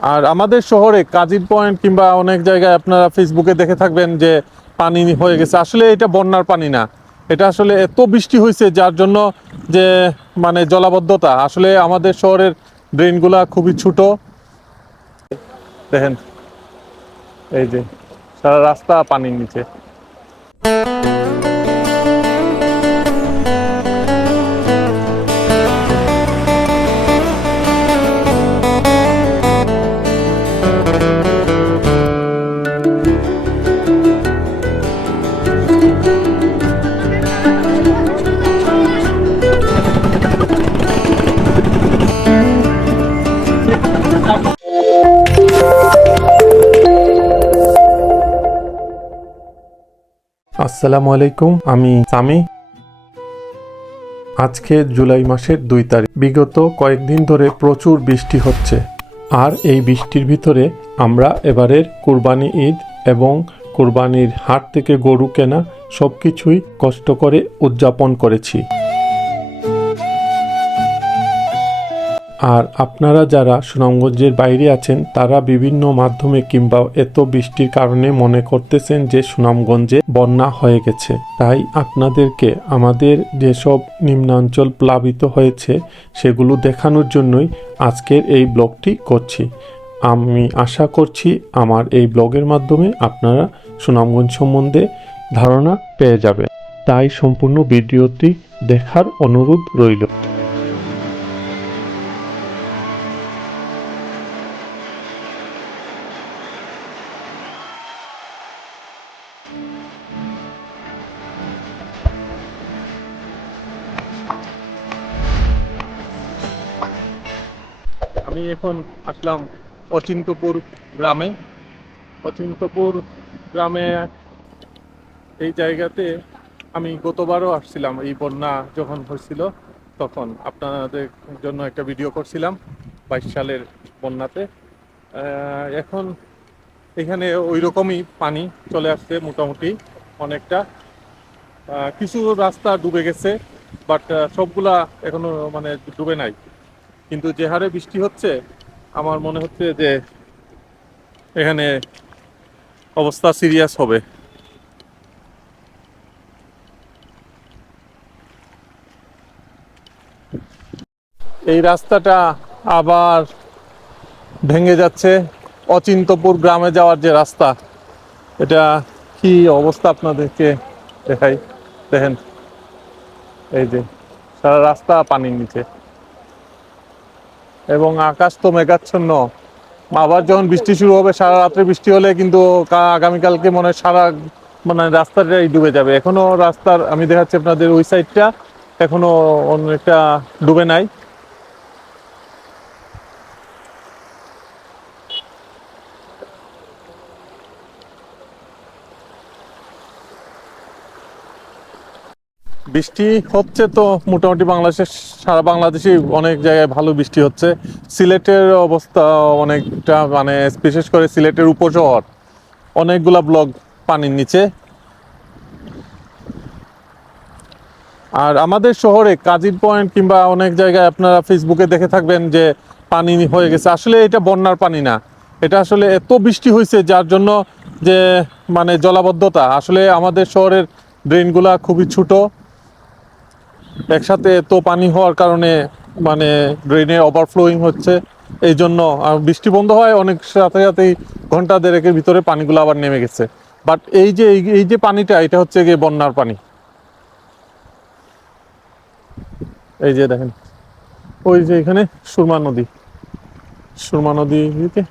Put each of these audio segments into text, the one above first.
আর আমাদের শহরে, কাজির পয়েন্ট কিংবা অনেক জায়গায় আপনারা ফেসবুকে দেখে থাকবেন যে পানি হয়ে গেছে। আসলে এটা বন্যার পানি না। এটা আসলে এত বৃষ্টি হয়েছে যার জন্য যে মানে জলাবদ্ধতা। আসলে আমাদের শহরের ড্রেনগুলা খুবই ছোট। দেখেন, এই যে সারা রাস্তা পানির নিচে। আসসালামু আলাইকুম, আমি সামি। আজকে জুলাই মাসের দুই তারিখ। বিগত কয়েকদিন ধরে প্রচুর বৃষ্টি হচ্ছে। আর এই বৃষ্টির ভিতরে আমরা এবারের কুরবানি ঈদ এবং কুরবানির হাট থেকে গরু কেনা সব কিছুই কষ্ট করে উদযাপন করেছি। আর আপনারা যারা সুনামগঞ্জের বাইরে আছেন, তারা বিভিন্ন মাধ্যমে কিংবা এত বৃষ্টির কারণে মনে করতেছেন যে সুনামগঞ্জে বন্যা হয়ে গেছে। তাই আপনাদেরকে আমাদের যেসব নিম্নাঞ্চল প্লাবিত হয়েছে, সেগুলো দেখানোর জন্যই আজকের এই ব্লগটি করছি। আমি আশা করছি আমার এই ব্লগের মাধ্যমে আপনারা সুনামগঞ্জ সম্বন্ধে ধারণা পেয়ে যাবেন। তাই সম্পূর্ণ ভিডিওটি দেখার অনুরোধ রইল। এখন আসলাম অচিন্তপুর গ্রামে। অচিন্তপুর গ্রামে এই জায়গাতে আমি গতবারও আসছিলাম, এই বন্যা যখন হয়েছিল তখন। আপনাদের জন্য একটা ভিডিও করছিলাম, বাইশ সালের বন্যাতে। এখন এখানে ওই রকমই পানি চলে আসছে মোটামুটি অনেকটা। কিছু রাস্তা ডুবে গেছে বাট সবগুলা এখনও মানে ডুবে নাই। কিন্তু যে হারে বৃষ্টি হচ্ছে আমার মনে হচ্ছে যে এখানে অবস্থা সিরিয়াস হবে। এই রাস্তাটা আবার ভেঙে যাচ্ছে। অচিন্তপুর গ্রামে যাওয়ার যে রাস্তা, এটা কি অবস্থা আপনাদেরকে দেখাই? দেখেন, এই যে সারা রাস্তা পানির নিচে। এবং আকাশ তো মেঘাচ্ছন্ন। আবার যখন বৃষ্টি শুরু হবে, সারা রাত্রে বৃষ্টি হলে কিন্তু আগামীকালকে মনে হয় সারা মানে রাস্তাটাই ডুবে যাবে। এখনও রাস্তার আমি দেখাচ্ছি আপনাদের ওই সাইডটা এখনও অনেকটা ডুবে নাই। বৃষ্টি হচ্ছে তো মোটামুটি বাংলাদেশের সারা বাংলাদেশে অনেক জায়গায় ভালো বৃষ্টি হচ্ছে। সিলেটের অবস্থা অনেকটা মানে বিশেষ করে সিলেটের উপশহর অনেকগুলা ব্লক পানির নিচে। আর আমাদের শহরে কাজির পয়েন্ট কিংবা অনেক জায়গায় আপনারা ফেসবুকে দেখে থাকবেন যে পানি হয়ে গেছে। আসলে এটা বন্যার পানি না। এটা আসলে এত বৃষ্টি হয়েছে যার জন্য যে মানে জলাবদ্ধতা। আসলে আমাদের শহরের ড্রেনগুলা খুবই ছোট। একসাথে এত পানি হওয়ার কারণে মানে ড্রেনে ওভারফ্লোয়িং হচ্ছে। এই জন্য বৃষ্টি বন্ধ হয়, অনেক সাথে সাথেই ঘণ্টা দেড়েকের ভিতরে পানিগুলো আবার নেমে গেছে। বাট এই যে, এই- এই যে পানিটা, এটা হচ্ছে গিয়ে বন্যার পানি। এই যে দেখেন, ওই যে এখানে সুরমা নদী। সুরমা নদীতে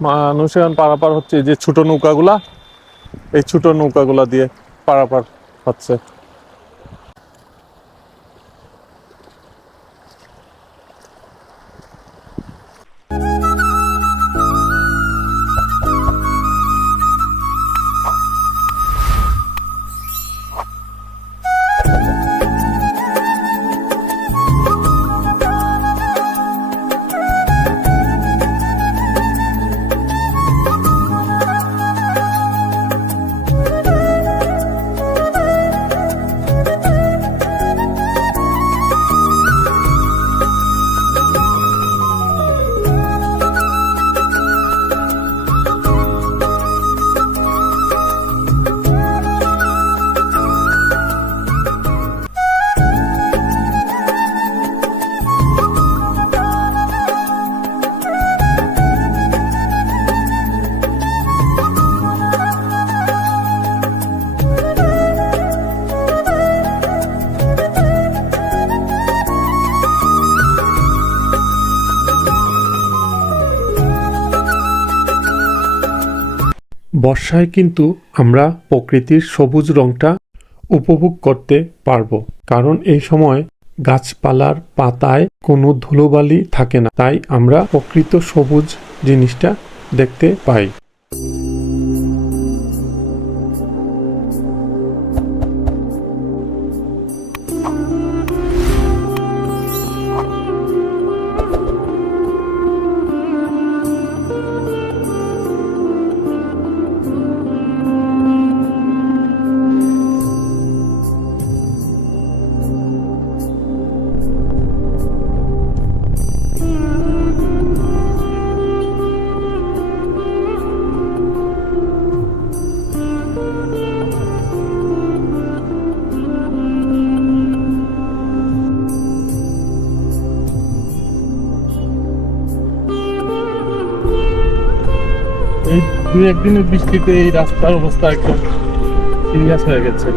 মানুষ এখন পারাপার হচ্ছে যে ছোট নৌকাগুলা। এই ছোট নৌকাগুলা দিয়ে পারাপার হচ্ছে। বর্ষায় কিন্তু আমরা প্রকৃতির সবুজ রংটা উপভোগ করতে পারব। কারণ এই সময় গাছপালার পাতায় কোনো ধুলোবালি থাকে না। তাই আমরা প্রকৃত সবুজ জিনিসটা দেখতে পাই। একদিনের বৃষ্টিতে এই রাস্তার অবস্থা একদম সিরিয়াস হয়ে গেছে।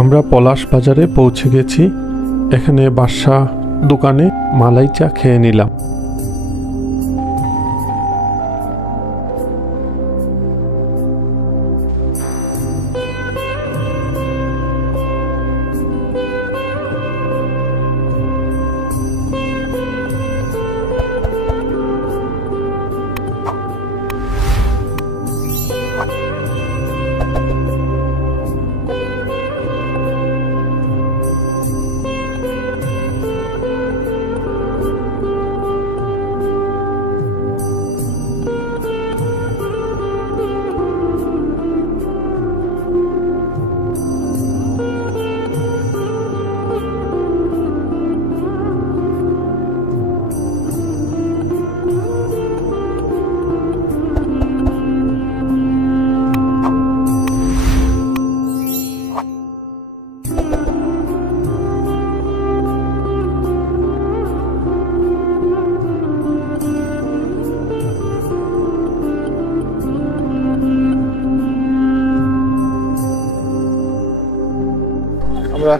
আমরা পলাশ বাজারে পৌঁছে গেছি। এখানে বাসা দোকানে মালাই চা খেয়ে নিলাম। আমরা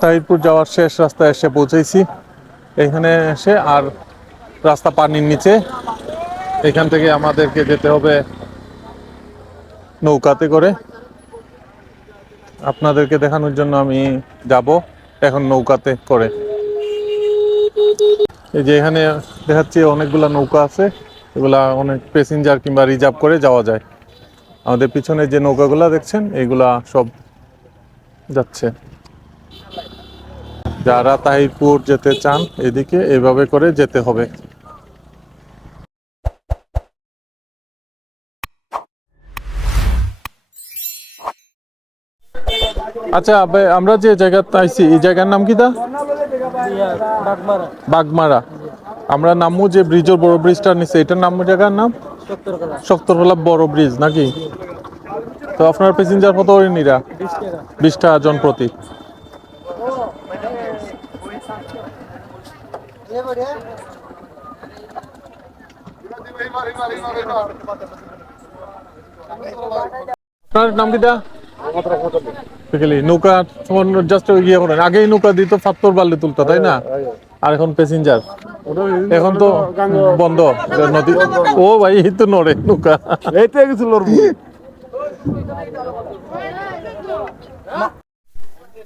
তাহিরপুর যাওয়ার শেষ রাস্তায় এসে পৌঁছেছি। এখানে এসে আর রাস্তা পানির নিচে। এখান থেকে আমাদেরকে যেতে হবে নৌকাতে করে। আপনাদেরকে দেখানোর জন্য আমি যাব এখন নৌকাতে করে। এই যে এখানে দেখাচ্ছি অনেকগুলা নৌকা আছে। এগুলা অনেক প্যাসেঞ্জার কিংবা রিজার্ভ করে যাওয়া যায়। আমাদের পিছনে যে নৌকাগুলো দেখছেন, এগুলা সব যাচ্ছে। যারা তাহিরপুর যেতে চান এদিকে এভাবে করে যেতে হবে। আচ্ছা আমরা যে জায়গাতে আইছি এই জায়গার নাম কি দা? বাগমারা। আমরা নামবো যে ব্রিজের বড় ব্রিজটার নিচে। এটার নাম জায়গার নাম? সত্তরকলা বড় ব্রিজ নাকি? তো আপনার প্যাসেঞ্জার কত নিরা? বিশ টাকা জন প্রতি। আপনার নাম কিটা নৌকা জাস্ট ইয়ে করেন। আগেই নৌকা দিত ফাত্তর বাল্লি তুলতো, তাই না? আর এখন প্যাসেঞ্জার এখন তো বন্ধ। নদী ও ভাই, এই তো নড়ে নৌকা। লড়বো।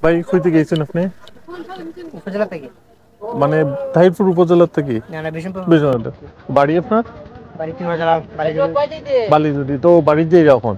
ভাই কইতে গেছেন আপনি? উপজেলা থেকে? মানে তাহিরপুর উপজেলা থেকে বাড়ি আপনার? বাড়ি বালিজুড়ি তো বাড়ি যেই এখন?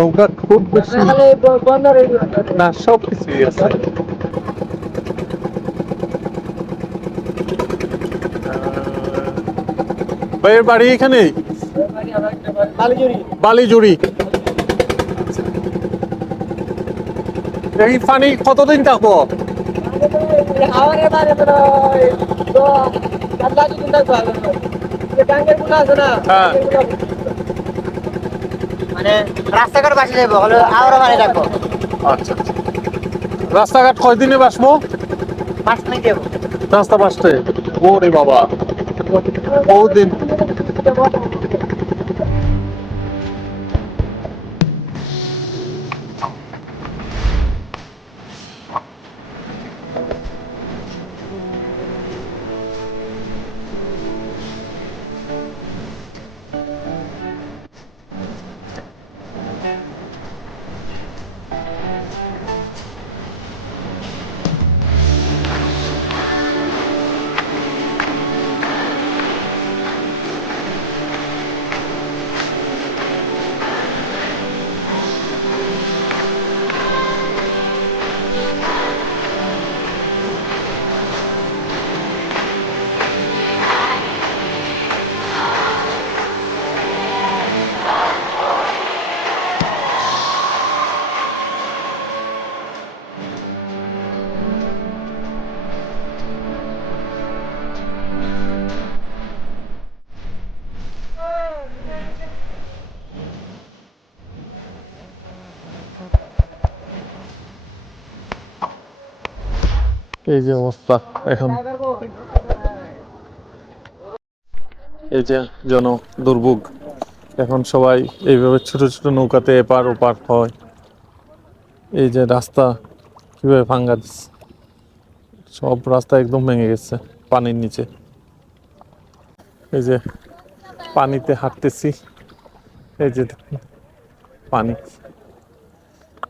নৌকা খুব বেশি না সব কিছুই আছে। ভাইয়ের বাড়ি এখানে? বালিজুড়ি। এই পানি কতদিন থাকব? হ্যাঁ। মানে রাস্তাঘাট বাসে যাব হলো আওরা মানে রাখব। আচ্ছা আচ্ছা। রাস্তাঘাট কয়দিনে বাসবো? পাঁচ মিনিট যাব রাস্তা বাসতে? ওরে বাবা। বহুদিন এই যে অবস্থা, এখন। এই যে জন দুর্ভোগ, এখন সবাই এইভাবে ছোট ছোট নৌকাতে এপার ওপার হয়। এই যে রাস্তা কীভাবে ভাঙ্গা দিচ্ছে, সব রাস্তা একদম ভেঙে গেছে পানির নিচে। এই যে পানিতে হাঁটতেছি, এই যে পানি।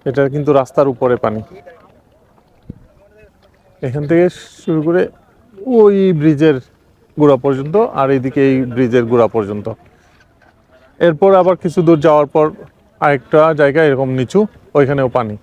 এটা কিন্তু রাস্তার উপরে পানি। এখান থেকে শুরু করে ওই ব্রিজের গোড়া পর্যন্ত আর এইদিকে এই ব্রিজের গোড়া পর্যন্ত। এরপর আবার কিছু দূর যাওয়ার পর আরেকটা জায়গা এরকম নিচু, ওইখানেও পানি।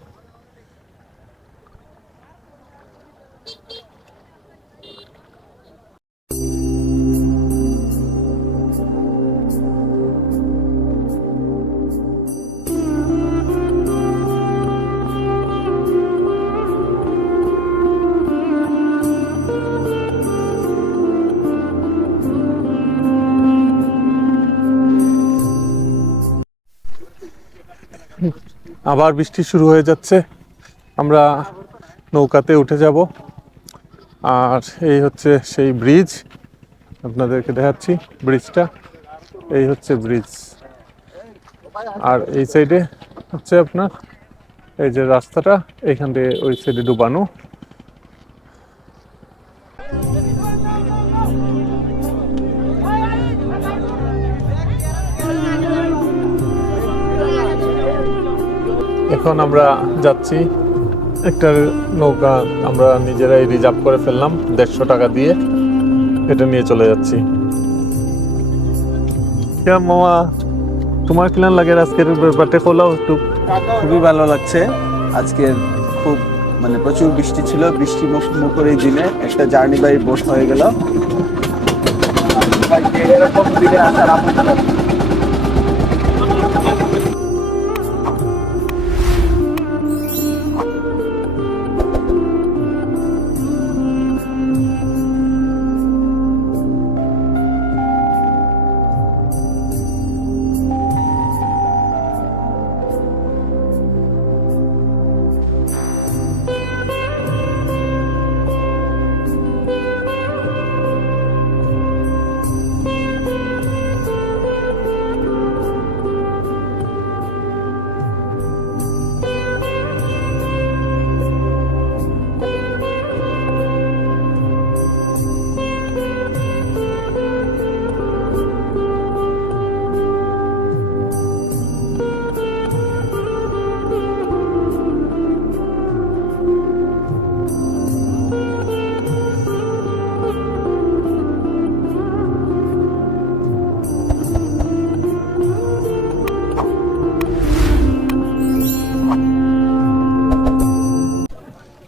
আবার বৃষ্টি শুরু হয়ে যাচ্ছে। আমরা নৌকাতে উঠে যাব। আর এই হচ্ছে সেই ব্রিজ। আপনাদেরকে দেখাচ্ছি ব্রিজটা। এই হচ্ছে ব্রিজ। আর এই সাইডে হচ্ছে আপনার, এই যে রাস্তাটা এইখান দিয়ে ওই সাইডে ডুবানো। এখন আমরা যাচ্ছি একটা নৌকা আমরা নিজেরাই রিজার্ভ করে ফেললাম দেড়শো টাকা দিয়ে। এটা নিয়ে চলে যাচ্ছি। মামা, তোমার কেমন লাগে আজকের ব্যাপারটা খোলাও একটু? খুবই ভালো লাগছে। আজকের খুব মানে প্রচুর বৃষ্টি ছিল, বৃষ্টি মুখর এই দিনে একটা জার্নি বাই বোট হয়ে গেল। এরকম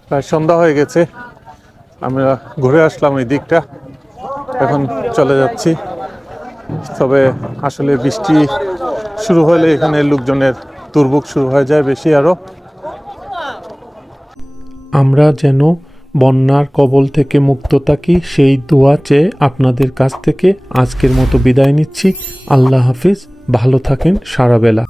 প্রায় সন্ধ্যা হয়ে গেছে। আমরা ঘুরে আসলাম এই দিকটা। এখন চলে যাচ্ছি। তবে আসলে বৃষ্টি শুরু হলে এখানে লোকজনের দুর্ভোগ শুরু হয়ে যায় বেশি আরও আমরা যেন বন্যার কবল থেকে মুক্ত থাকি, সেই দোয়া চেয়ে আপনাদের কাছ থেকে আজকের মতো বিদায় নিচ্ছি। আল্লাহ হাফিজ, ভালো থাকেন সারা বেলা